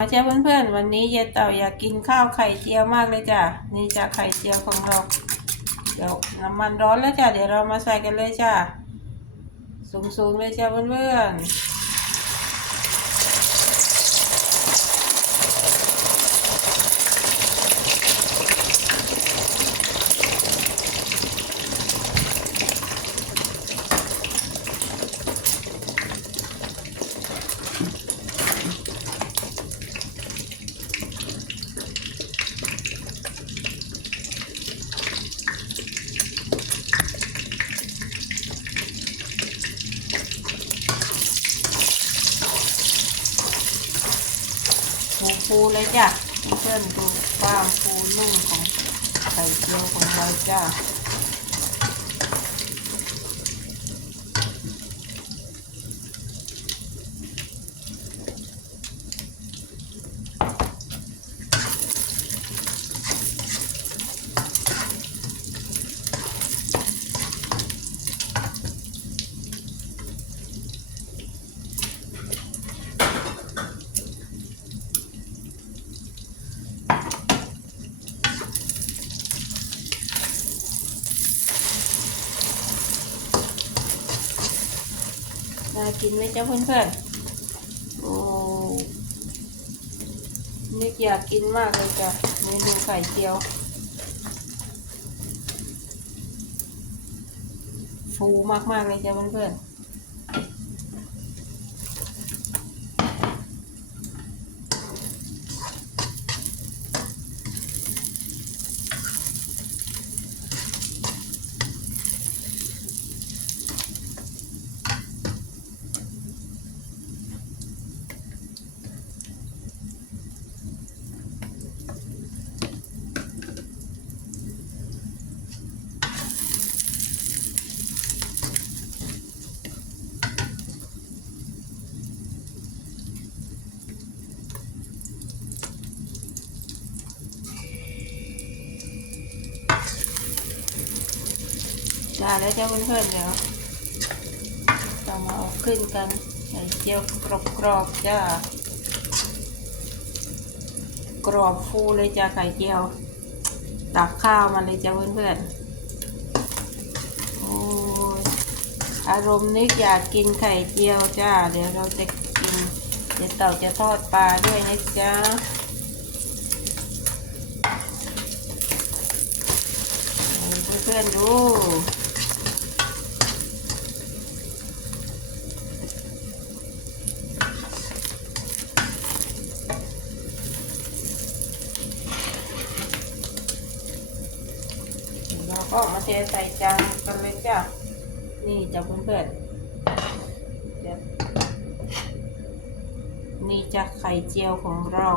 มาเจ้าเพื่อนๆ วันนี้ยายเต่าอยากกินข้าวไข่เจียวมากเลยจ้ะ นี่จ้ะไข่เจียวของเรา เดี๋ยวน้ำมันร้อนแล้วจ้ะ เดี๋ยวเรามาใส่กันเลยจ้ะ สูงๆเลยจ้ะเพื่อนๆ ฟูเลยจ้ะเพื่อนดูความฟูนุ่มของไข่เจียวของเราจ้ะ น่ากินไหมจ้าเพื่อนๆโอ้นึกอยากกินมากเลยจ้ะเมนูไข่เจียว ฟูมากๆเลยจ้ะเพื่อนๆ ได้แล้วจ้าเพื่อนๆเดี๋ยวเรามาเอาขึ้นกันไข่เจียวกรอบๆจ้ากรอบฟูเลยจ้าไข่เจียวตักข้าวมาเลยจ้าเพื่อนๆโอ้ยอารมณ์นึกอยากกินไข่เจียวจ้า เดี๋ยวเราจะกิน เดี๋ยวเต่าจะทอดปลาด้วยนะจ๊ะให้เพื่อนๆดู ก็มาเทใส่จานกันเลยจ้ะ นี่จ้ะเพื่อนๆเดี๋ยวนี่จ้ะไข่เจียวของเรา